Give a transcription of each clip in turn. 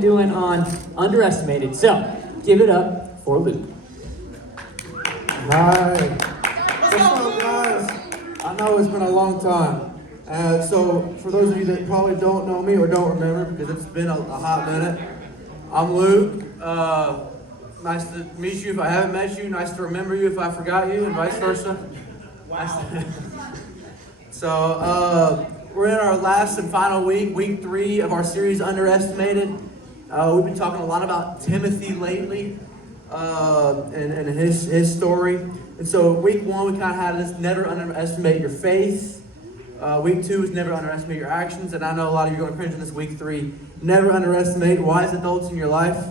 Doing on underestimated. So give it up for Luke. Hi. What's up, guys? I know it's been a long time. So for those of you that probably don't know me or don't remember, because it's been a hot minute, I'm Luke. Nice to meet you if I haven't met you. Nice to remember you if I forgot you, and vice versa. Wow. So we're in our last and final week 3 of our series, Underestimated. We've been talking a lot about Timothy lately and his story. And so week 1, we kind of had this never underestimate your faith. Week 2 is never underestimate your actions. And I know a lot of you are going to cringe in this week 3. Never underestimate wise adults in your life.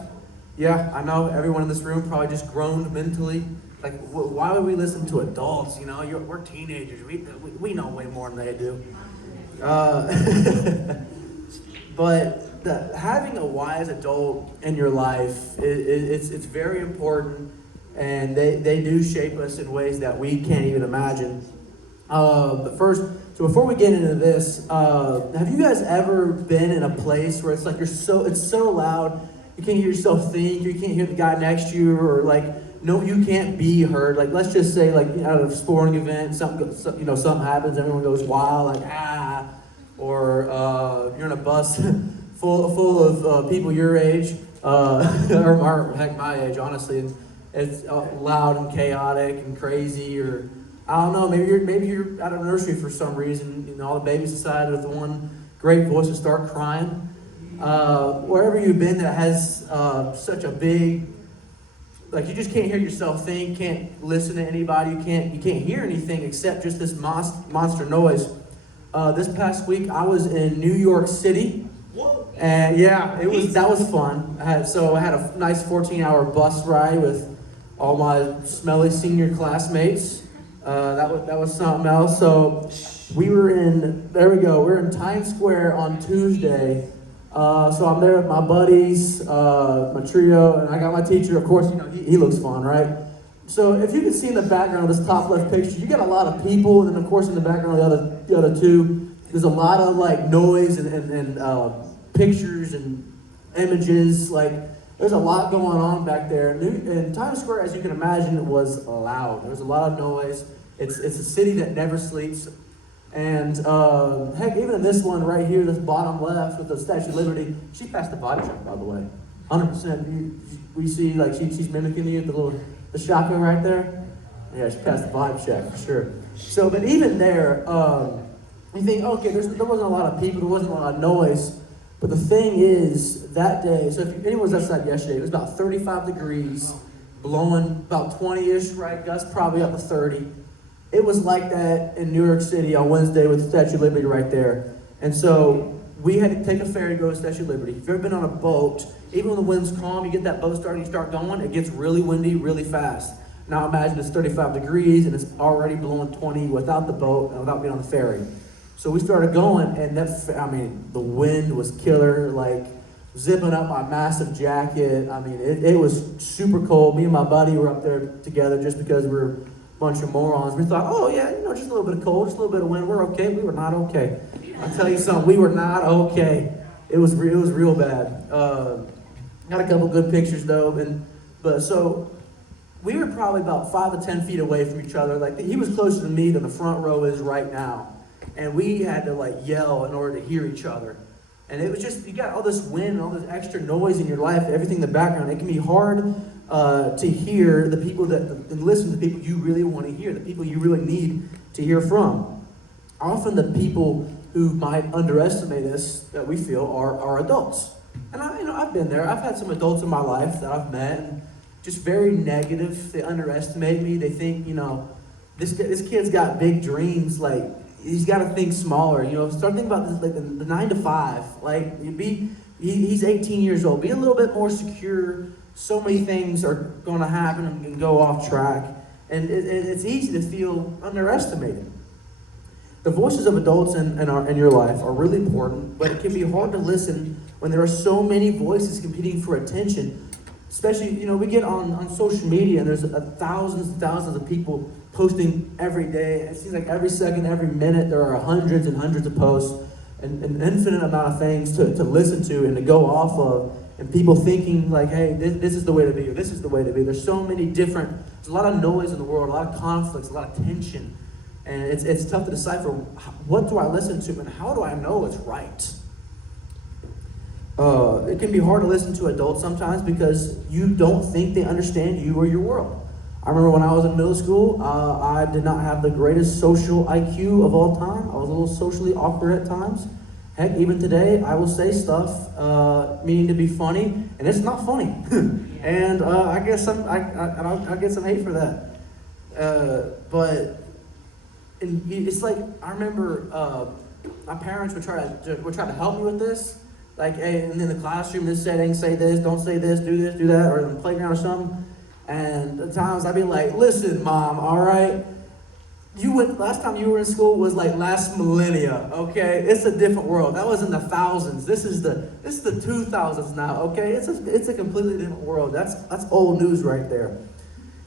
Yeah, I know everyone in this room probably just groaned mentally. Like, why would we listen to adults? You know, we're teenagers. We know way more than they do. But having a wise adult in your life, it's very important, and they do shape us in ways that we can't even imagine. But first, so before we get into this, have you guys ever been in a place where it's like it's so loud, you can't hear yourself think, you can't hear the guy next to you, or like, no, you can't be heard. Like, let's just say, like, at a sporting event, something happens, everyone goes wild, like, ah, or you're in a bus full of people your age, or heck, my age, honestly, and it's loud and chaotic and crazy, or I don't know, maybe you're at a nursery for some reason, you know, all the babies decided with one great voice to start crying. Wherever you've been that has such a big, like, you just can't hear yourself think, can't listen to anybody, you can't hear anything except just this monster noise. This past week I was in New York City, and yeah, that was fun. I had a nice 14-hour bus ride with all my smelly senior classmates. That was something else. So we're in Times Square on Tuesday. So I'm there with my buddies, my trio, and I got my teacher. Of course, you know, he looks fun, right? So if you can see in the background of this top left picture, you got a lot of people, and then of course in the background of the other two, there's a lot of like noise and pictures and images. Like, there's a lot going on back there. And Times Square, as you can imagine, was loud. There was a lot of noise. It's a city that never sleeps. And heck, even in this one right here, this bottom left with the Statue of Liberty, she passed the body check, by the way, 100%. We see like she's mimicking you, the shotgun right there. Yeah, she passed the body check for sure. So, but even there, you think, okay, there wasn't a lot of people, there wasn't a lot of noise. But the thing is, that day, so if anyone was outside yesterday, it was about 35 degrees, blowing about 20-ish, right? Gusts probably up to 30. It was like that in New York City on Wednesday with the Statue of Liberty right there. And so we had to take a ferry to go to Statue of Liberty. If you've ever been on a boat, even when the wind's calm, you get that boat started, you start going, it gets really windy really fast. Now imagine it's 35 degrees and it's already blowing 20 without the boat and without being on the ferry. So we started going, and the wind was killer, like zipping up my massive jacket. I mean, it was super cold. Me and my buddy were up there together just because we were bunch of morons. We thought, oh yeah, you know, just a little bit of cold, just a little bit of wind, we're okay. We were not okay. I'll tell you something, we were not okay. It was real bad. Got a couple good pictures though, so we were probably about 5 to 10 feet away from each other. Like, he was closer to me than the front row is right now, and we had to like yell in order to hear each other. And it was just, you got all this wind and all this extra noise in your life, everything in the background. It can be hard to hear the people and listen to the people you really want to hear, the people you really need to hear from. Often the people who might underestimate us, that we feel, are adults. And I've been there. I've had some adults in my life that I've met, and just very negative. They underestimate me. They think, you know, this kid's got big dreams. Like, he's got to think smaller. You know, start thinking about this, like the 9 to 5. Like, he's 18 years old. Be a little bit more secure. So many things are going to happen and go off track, and it's easy to feel underestimated. The voices of adults in your life are really important, but it can be hard to listen when there are so many voices competing for attention. Especially, you know, we get on social media, and there's thousands and thousands of people posting every day. It seems like every second, every minute, there are hundreds and hundreds of posts, and an infinite amount of things to listen to and to go off of. and people thinking like, hey, this is the way to be, or this is the way to be. There's so many different, there's a lot of noise in the world, a lot of conflicts, a lot of tension. And it's tough to decipher, what do I listen to and how do I know it's right? It can be hard to listen to adults sometimes because you don't think they understand you or your world. I remember when I was in middle school, I did not have the greatest social IQ of all time. I was a little socially awkward at times. Heck, even today, I will say stuff meaning to be funny, and it's not funny. And I guess I'll get some hate for that. But it's like, I remember my parents would try to help me with this. Like, hey, and in the classroom, this setting, say this, don't say this, do that, or in the playground or something. And at times I'd be like, listen, Mom, all right? Last time you were in school was like last millennia, okay? It's a different world. That was in the thousands. This is the 2000s now, okay? It's a completely different world. That's old news right there.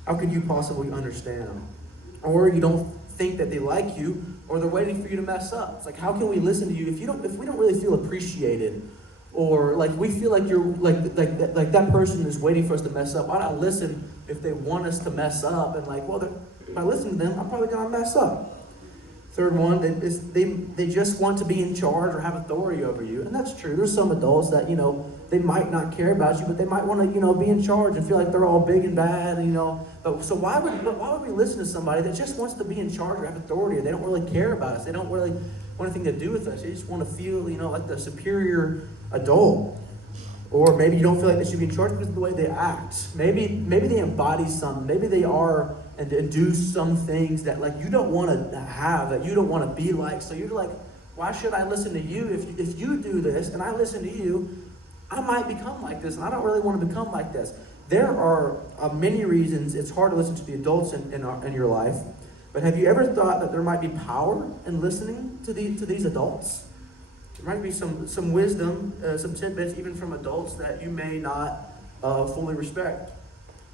How could you possibly understand them? Or you don't think that they like you, or they're waiting for you to mess up. It's like, how can we listen to you if we don't really feel appreciated, or like we feel like you're like that person is waiting for us to mess up? Why not listen if they want us to mess up? And like, well, if I listen to them, I'm probably gonna mess up. Third one, they just want to be in charge or have authority over you, and that's true. There's some adults that they might not care about you, but they might want to be in charge and feel like they're all big and bad, But so why would we listen to somebody that just wants to be in charge or have authority? They don't really care about us. They don't really want anything to do with us. They just want to feel like the superior adult. Or maybe you don't feel like they should be in charge because of the way they act. Maybe they embody something. Maybe they are and do some things that like you don't want to have, that you don't want to be like. So you're like, why should I listen to you? If you do this and I listen to you, I might become like this, and I don't really want to become like this. There are many reasons it's hard to listen to the adults in your life. But have you ever thought that there might be power in listening to these adults? There might be some wisdom, some tidbits even from adults that you may not fully respect.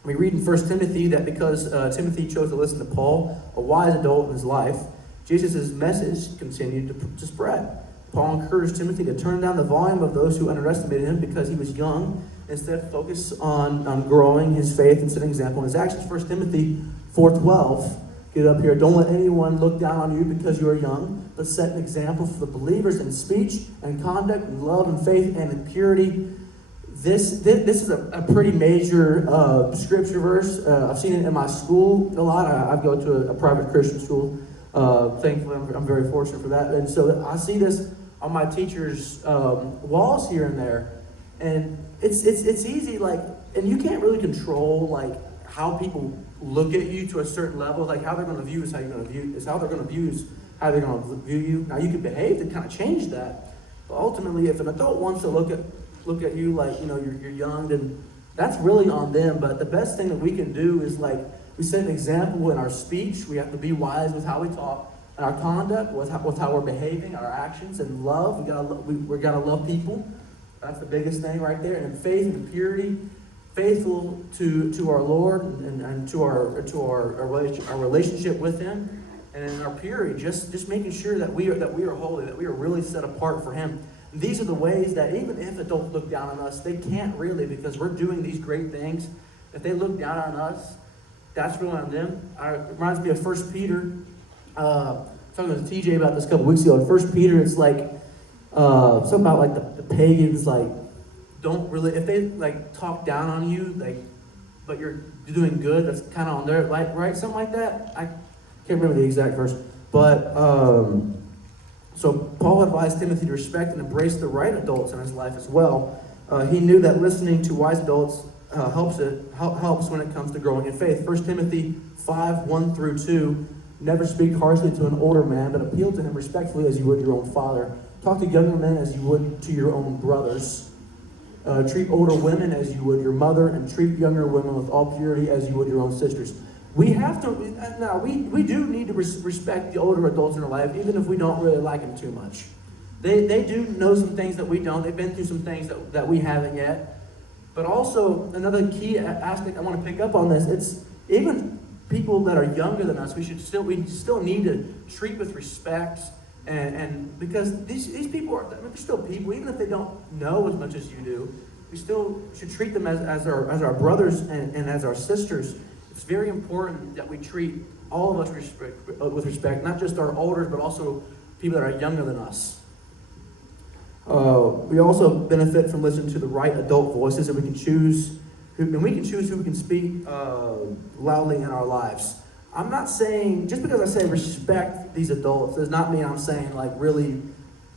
We read in 1 Timothy that because Timothy chose to listen to Paul, a wise adult in his life, Jesus' message continued to spread. Paul encouraged Timothy to turn down the volume of those who underestimated him because he was young, instead focus on growing his faith and set an example in his actions. 1 Timothy 4:12. Get up here. Don't let anyone look down on you because you are young, but set an example for the believers in speech and conduct, in love and faith and in purity. This is a pretty major scripture verse. I've seen it in my school a lot. I go to a private Christian school. Thankfully, I'm very fortunate for that. And so I see this on my teachers' walls here and there. And it's easy, like, and you can't really control like how people look at you to a certain level. Like how they're going to view is how you're going to view is how they're going to view is how they're going to view you. Now you can behave to kind of change that, but ultimately, if an adult wants to look at you like you're young, then that's really on them. But the best thing that we can do is like we set an example in our speech. We have to be wise with how we talk, and our conduct with how we're behaving, our actions, and love. We gotta love people. That's the biggest thing right there. And faith and purity, faithful to our Lord and to our relationship with Him, and in our purity, just making sure that we are holy, that we are really set apart for Him. And these are the ways that even if adults look down on us, they can't really, because we're doing these great things. If they look down on us, that's really on them. It reminds me of 1 Peter. Talking with TJ about this a couple weeks ago. In 1 Peter, it's like something about like the pagans like don't really, if they like talk down on you, like, but you're doing good, that's kind of on their like, right, something like that. I can't remember the exact verse, but so Paul advised Timothy to respect and embrace the right adults in his life as well. He knew that listening to wise adults helps when it comes to growing in faith. 1 Timothy 5:1-2. Never speak harshly to an older man, but appeal to him respectfully as you would your own father. Talk to younger men as you would to your own brothers. Treat older women as you would your mother, and treat younger women with all purity as you would your own sisters. We have to, now we do need to respect the older adults in our life, even if we don't really like them too much. They do know some things that we don't. They've been through some things that we haven't yet. But also, another key aspect I want to pick up on this, it's even people that are younger than us, we still need to treat with respect, and because these people are, they're still people, even if they don't know as much as you do. we still should treat them as our brothers and as our sisters. It's very important that we treat all of us with respect, not just our elders, but also people that are younger than us. We also benefit from listening to the right adult voices, and we can choose who can speak loudly in our lives. I'm not saying, just because I say respect these adults does not mean I'm saying like really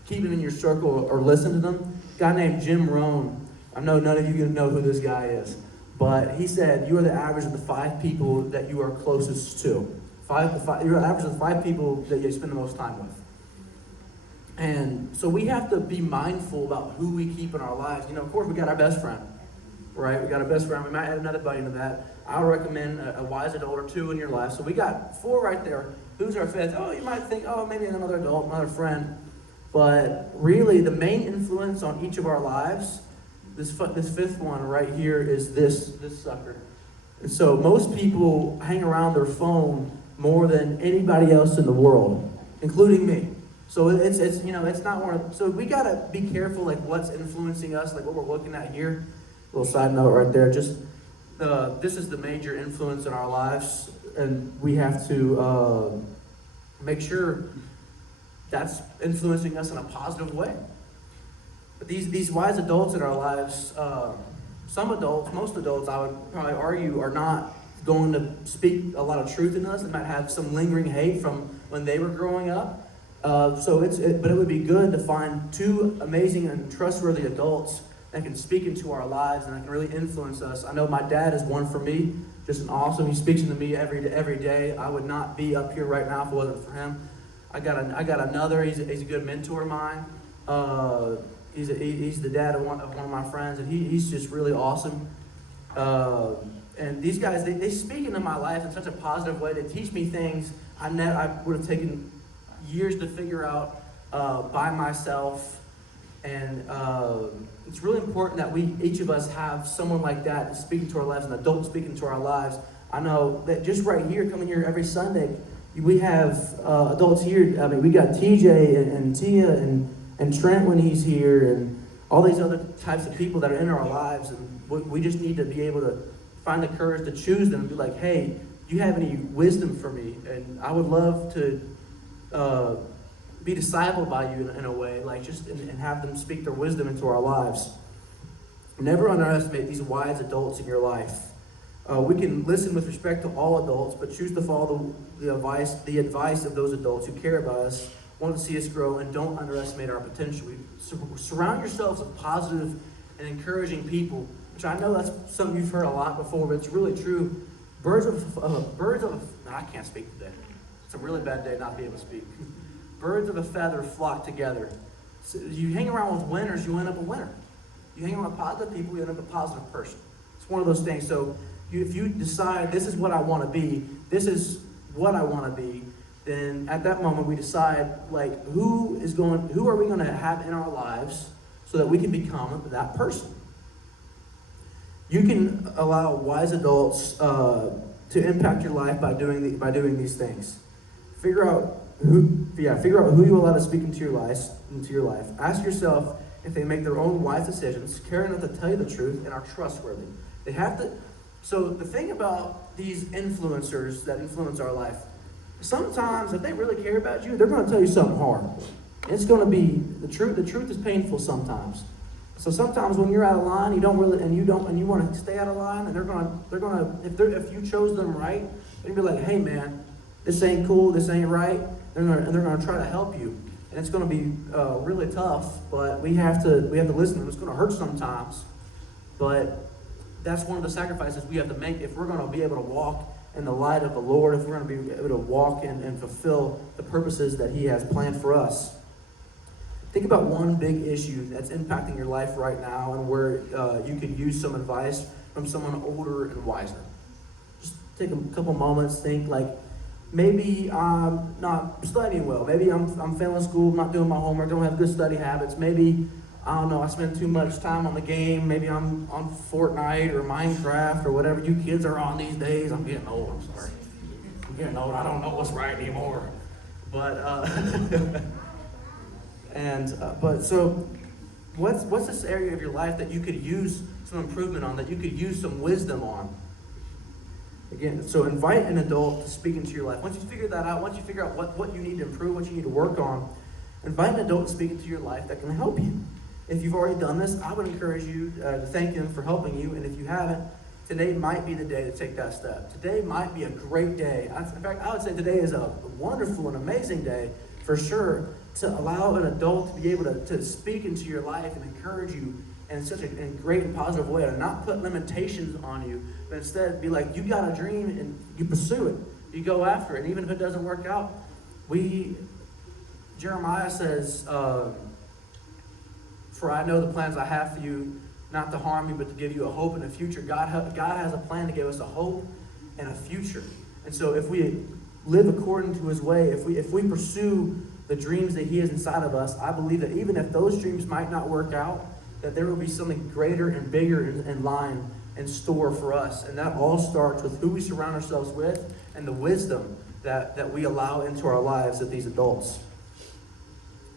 keep them in your circle or listen to them. A guy named Jim Rohn, I know none of you know who this guy is, but he said you are the average of the 5 people that you are closest to. You're the average of the 5 people that you spend the most time with. And so we have to be mindful about who we keep in our lives. You know, of course, we got our best friend, right? We got a best friend. We might add another buddy into that. I would recommend a wise adult or 2 in your life. So we got 4 right there. Who's our 5th? Oh, you might think, oh, maybe another adult, another friend. But really, the main influence on each of our lives, this 5th one right here is this sucker. And so most people hang around their phone more than anybody else in the world, including me. So it's not one of, so we gotta be careful like what's influencing us, like what we're looking at here. Little side note right there, just this is the major influence in our lives, and we have to make sure that's influencing us in a positive way. But these wise adults in our lives, some adults, most adults, I would probably argue, are not going to speak a lot of truth in us. They might have some lingering hate from when they were growing up. But it would be good to find 2 amazing and trustworthy adults that can speak into our lives and that can really influence us. I know my dad is one for me, just an awesome. He speaks into me every day. I would not be up here right now if it wasn't for him. I got another. He's a good mentor of mine. He's the dad of one of my friends, and he's just really awesome. And these guys, they speak into my life in such a positive way. They teach me things I would have taken years to figure out by myself. And it's really important that each of us have someone like that to speak into our lives, an adult speaking into our lives. I know that just right here, coming here every Sunday, we have adults here. I mean, we got TJ and Tia and Trent when he's here, and all these other types of people that are in our lives. And we just need to be able to find the courage to choose them and be like, hey, do you have any wisdom for me? And I would love to be discipled by you in a way, like and have them speak their wisdom into our lives. Never underestimate these wise adults in your life. We can listen with respect to all adults, but choose to follow the advice of those adults who care about us, want to see us grow, and don't underestimate our potential. Surround yourselves with positive and encouraging people, which I know that's something you've heard a lot before, but it's really true. I can't speak today. It's a really bad day not to be able to speak. Birds of a feather flock together. So you hang around with winners, you end up a winner. You hang around with positive people, you end up a positive person. It's one of those things. So if you decide this is what I want to be, then at that moment we decide like who are we going to have in our lives so that we can become that person. You can allow wise adults to impact your life by doing these things. Figure out who you allow to speak into your life. Ask yourself if they make their own wise decisions, care enough to tell you the truth, and are trustworthy. They have to. So the thing about these influencers that influence our life, sometimes if they really care about you, they're going to tell you something hard. It's going to be the truth. The truth is painful sometimes. So sometimes when you're out of line, you want to stay out of line, and they're gonna if you chose them right, they're gonna be like, hey man, this ain't cool, this ain't right. They're gonna try to help you, and it's gonna be really tough. But we have to listen to them. It's gonna hurt sometimes, but that's one of the sacrifices we have to make if we're gonna be able to walk in the light of the Lord. If we're gonna be able to walk and fulfill the purposes that He has planned for us. Think about one big issue that's impacting your life right now, and where you could use some advice from someone older and wiser. Just take a couple moments. Think like, maybe I'm not studying well. Maybe I'm failing school, not doing my homework, don't have good study habits. Maybe, I don't know, I spend too much time on the game. Maybe I'm on Fortnite or Minecraft or whatever you kids are on these days. I'm getting old, I'm sorry. I'm getting old, I don't know what's right anymore. But, so what's this area of your life that you could use some improvement on, that you could use some wisdom on? Again, so invite an adult to speak into your life. Once you figure that out, once you figure out what you need to improve, what you need to work on, invite an adult to speak into your life that can help you. If you've already done this, I would encourage you to thank them for helping you. And if you haven't, today might be the day to take that step. Today might be a great day. In fact, I would say today is a wonderful and amazing day for sure to allow an adult to be able to speak into your life and encourage you in such a great and positive way, and not put limitations on you, but instead be like, you got a dream and you pursue it. You go after it. And even if it doesn't work out, Jeremiah says, for I know the plans I have for you, not to harm you, but to give you a hope and a future. God has a plan to give us a hope and a future. And so if we live according to his way, if we pursue the dreams that he has inside of us, I believe that even if those dreams might not work out, that there will be something greater and bigger in line in store for us. And that all starts with who we surround ourselves with and the wisdom that we allow into our lives of these adults.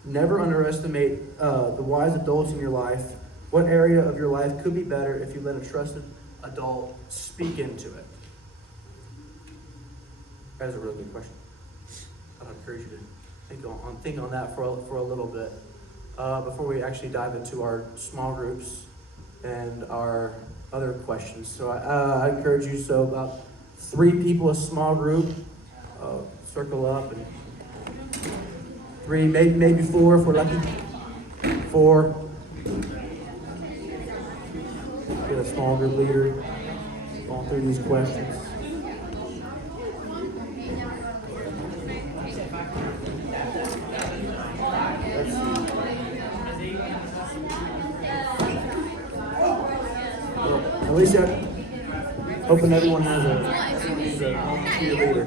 Never underestimate the wise adults in your life. What area of your life could be better if you let a trusted adult speak into it? That is a really good question. I'd encourage you to think on that for a little bit before we actually dive into our small groups and our other questions. So I encourage you, so about 3 people, a small group, circle up, and 3, maybe 4 if we're lucky. 4. Get a small group leader going through these questions. At least hoping everyone has a volunteer leader.